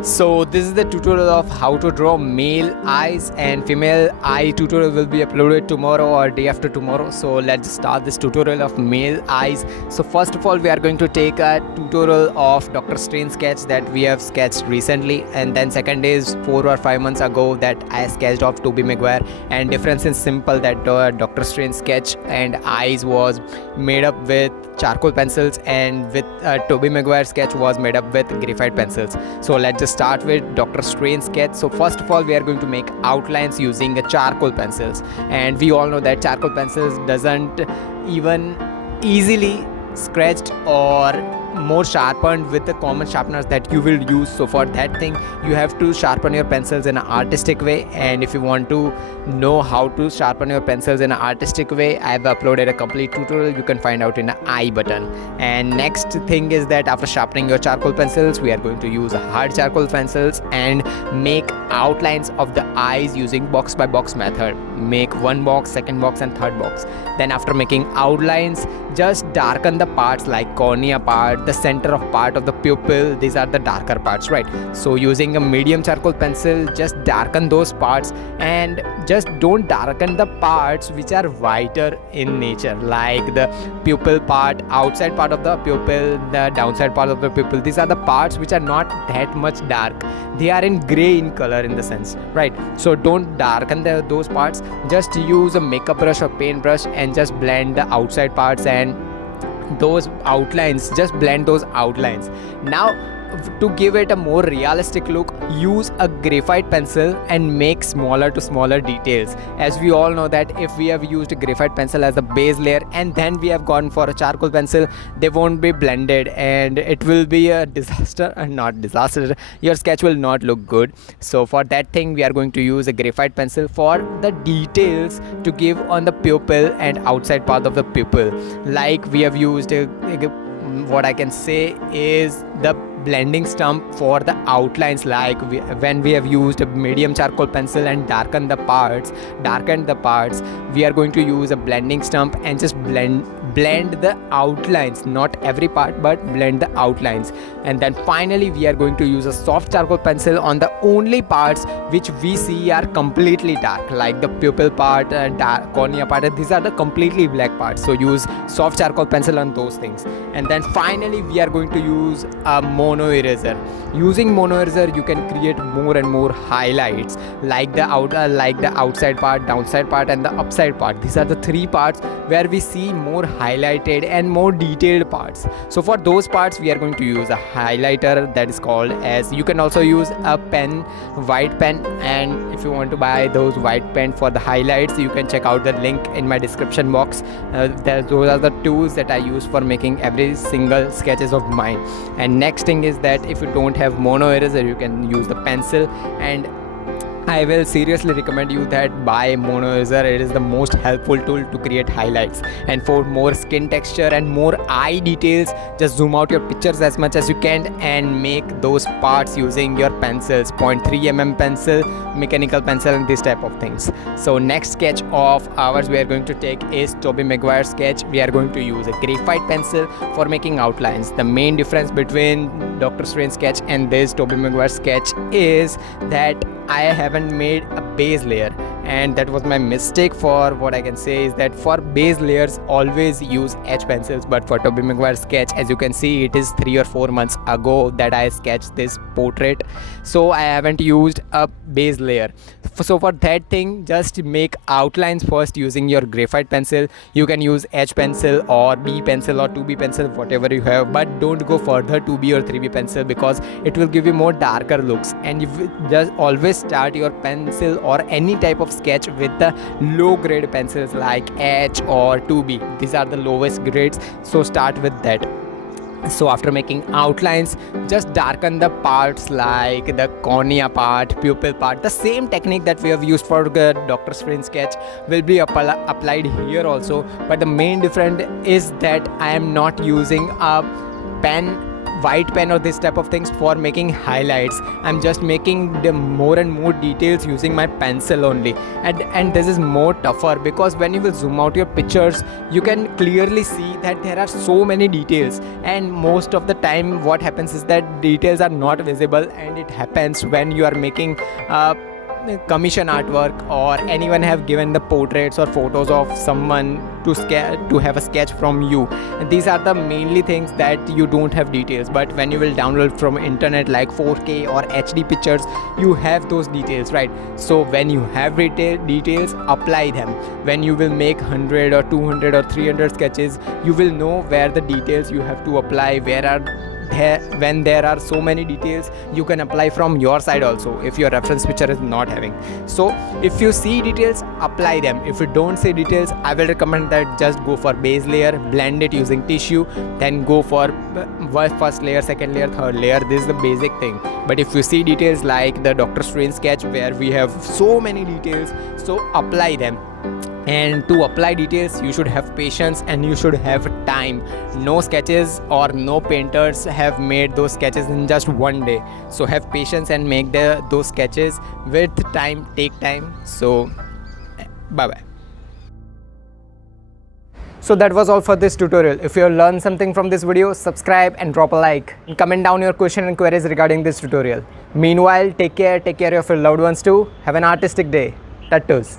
So this is the tutorial of how to draw male eyes, and female eye tutorial will be uploaded tomorrow or day after tomorrow. So let's start this tutorial of male eyes. So first of all, we are going to take a tutorial of Dr. Strange sketch that we have sketched recently, and then second is 4 or 5 months ago that I sketched of Tobey Maguire. And difference is simple, that Dr. Strange sketch and eyes was made up with charcoal pencils, and with Tobey Maguire sketch was made up with graphite pencils. So let's just start with Dr. Strange sketch. So first of all, we are going to make outlines using charcoal pencils, and we all know that charcoal pencils doesn't even easily scratched or more sharpened with the common sharpeners that you will use. So for that thing, you have to sharpen your pencils in an artistic way, and if you want to know how to sharpen your pencils in an artistic way, I have uploaded a complete tutorial. You can find out in the I button. And next thing is that after sharpening your charcoal pencils, we are going to use hard charcoal pencils and make outlines of the eyes using box by box method. Make one box, second box, and third box. Then after making outlines, just darken the parts like cornea part, the center of part of the pupil. These are the darker parts, right? So using a medium charcoal pencil, just darken those parts, and just don't darken the parts which are whiter in nature, like the pupil part, outside part of the pupil, the downside part of the pupil. These are the parts which are not that much dark. They are in gray in color in the sense, right? So don't darken those parts. Just use a makeup brush or paintbrush and just blend the outside parts and those outlines. Just blend those outlines. Now to give it a more realistic look, use a graphite pencil and make smaller to smaller details. As we all know that if we have used a graphite pencil as a base layer and then we have gone for a charcoal pencil, they won't be blended and it will be a disaster. Not disaster, your sketch will not look good. So for that thing, we are going to use a graphite pencil for the details to give on the pupil and outside part of the pupil. Like we have used what I can say is the blending stump for the outlines, like when we have used a medium charcoal pencil and darkened the parts, we are going to use a blending stump and just blend the outlines, not every part but blend the outlines. And then finally we are going to use a soft charcoal pencil on the only parts which we see are completely dark, like the pupil part, dark cornea part. These are the completely black parts, so use soft charcoal pencil on those things. And then finally we are going to use a mono eraser. Using mono eraser, you can create more and more highlights, like the outside part, downside part, and the upside part. These are the three parts where we see more highlighted and more detailed parts. So for those parts, we are going to use a highlighter that is called as, you can also use a pen, white pen, and if you want to buy those white pen for the highlights, you can check out the link in my description box. Those are the tools that I use for making every single sketches of mine. And next thing is that if you don't have mono eraser, you can use the pencil, and I will seriously recommend you that buy mono eraser. It is the most helpful tool to create highlights. And for more skin texture and more eye details, just zoom out your pictures as much as you can and make those parts using your pencils, 0.3 pencil, mechanical pencil, and this type of things. So next sketch of ours we are going to take is Tobey Maguire sketch. We are going to use a graphite pencil for making outlines. The main difference between Dr. Strange sketch and this Tobey Maguire sketch is that I haven't made a base layer, and that was my mistake. For what I can say is that for base layers, always use H pencils, but for Tobey Maguire sketch, as you can see, it is 3 or 4 months ago that I sketched this portrait, so I haven't used a base layer. So for that thing, just make outlines first using your graphite pencil. You can use H pencil or B pencil or 2B pencil, whatever you have, but don't go further 2B or 3B pencil because it will give you more darker looks. And you just always start your pencil or any type of sketch with the low grade pencils like H or 2B. These are the lowest grades, so start with that. So after making outlines, just darken the parts like the cornea part, pupil part. The same technique that we have used for the Dr. Strange sketch will be applied here also, but the main difference is that I am not using a pen white pen or this type of things for making highlights. I'm just making the more and more details using my pencil only, and this is more tougher because when you will zoom out your pictures, you can clearly see that there are so many details, and most of the time what happens is that details are not visible, and it happens when you are making commission artwork, or anyone have given the portraits or photos of someone to have a sketch from you. And these are the mainly things that you don't have details, but when you will download from internet like 4K or HD pictures, you have those details, right? So when you have details, apply them. When you will make 100 or 200 or 300 sketches, you will know where the details you have to apply, when there are so many details, you can apply from your side also if your reference picture is not having. So if you see details, apply them. If you don't see details, I will recommend that just go for base layer, blend it using tissue, then go for first layer, second layer, third layer. This is the basic thing. But if you see details like the Dr. Strange sketch where we have so many details, so apply them. And to apply details, you should have patience and you should have time. No sketches or no painters have made those sketches in just one day. So have patience and make those sketches with time. Take time. So bye bye. So that was all for this tutorial. If you learned something from this video, subscribe and drop a like. Comment down your question and queries regarding this tutorial. Meanwhile, take care of your loved ones too. Have an artistic day. Tattoos.